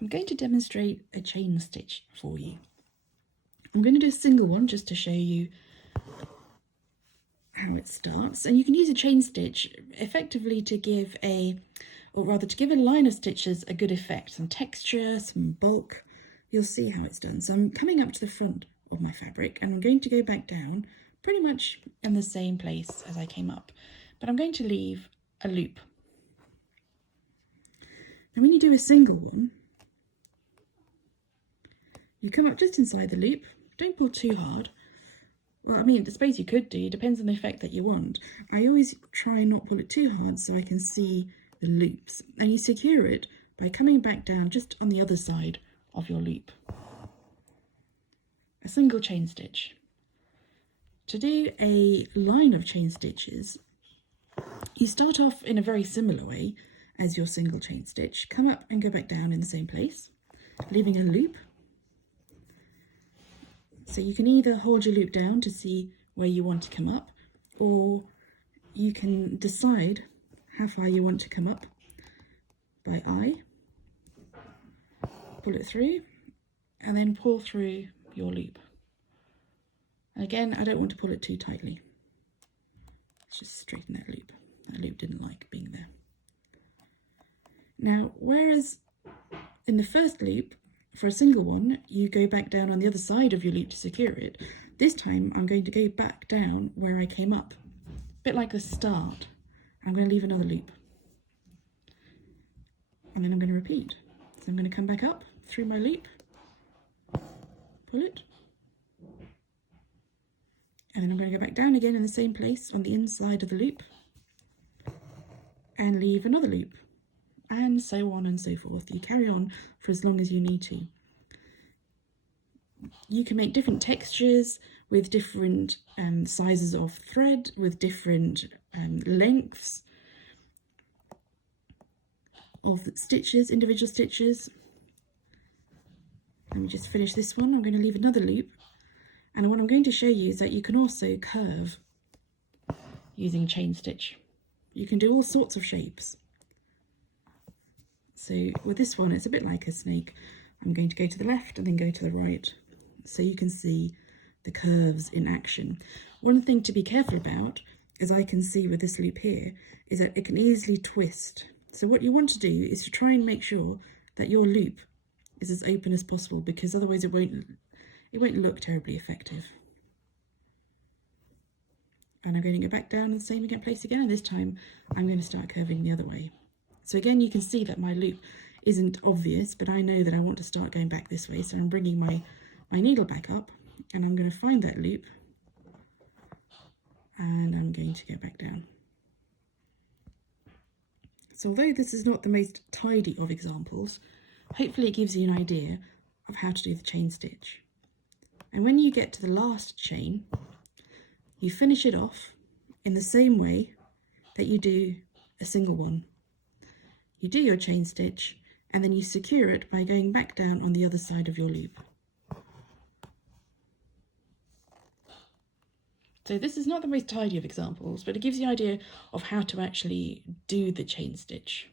I'm going to demonstrate a chain stitch for you. I'm going to do a single one just to show you how it starts, and you can use a chain stitch effectively to give a line of stitches a good effect, some texture, some bulk. You'll see how it's done. So I'm coming up to the front of my fabric and I'm going to go back down pretty much in the same place as I came up, but I'm going to leave a loop. Now when you do a single one, you come up just inside the loop, don't pull too hard. Well, I mean, I suppose you could do, depends on the effect that you want. I always try and not pull it too hard so I can see the loops. And you secure it by coming back down just on the other side of your loop. A single chain stitch. To do a line of chain stitches, you start off in a very similar way as your single chain stitch. Come up and go back down in the same place, leaving a loop. So you can either hold your loop down to see where you want to come up, or you can decide how far you want to come up by eye, pull it through, and then pull through your loop. And again, I don't want to pull it too tightly. Let's just straighten that loop. That loop didn't like being there. Now, whereas in the first loop, for a single one, you go back down on the other side of your loop to secure it. This time I'm going to go back down where I came up, a bit like the start. I'm going to leave another loop. And then I'm going to repeat. So I'm going to come back up through my loop, pull it, and then I'm going to go back down again in the same place on the inside of the loop and leave another loop. And so on and so forth. You carry on for as long as you need to. You can make different textures with different sizes of thread, with different lengths of stitches, individual stitches. Let me just finish this one. I'm going to leave another loop. And what I'm going to show you is that you can also curve using chain stitch. You can do all sorts of shapes. So with this one, it's a bit like a snake. I'm going to go to the left and then go to the right, so you can see the curves in action. One thing to be careful about, as I can see with this loop here, is that it can easily twist. So what you want to do is to try and make sure that your loop is as open as possible, because otherwise it won't look terribly effective. And I'm going to go back down in the same place again, and this time I'm going to start curving the other way. So again, you can see that my loop isn't obvious, but I know that I want to start going back this way. So I'm bringing my needle back up and I'm going to find that loop and I'm going to go back down. So although this is not the most tidy of examples, hopefully it gives you an idea of how to do the chain stitch. And when you get to the last chain, you finish it off in the same way that you do a single one. You do your chain stitch and then you secure it by going back down on the other side of your loop. So this is not the most tidy of examples, but it gives you an idea of how to actually do the chain stitch.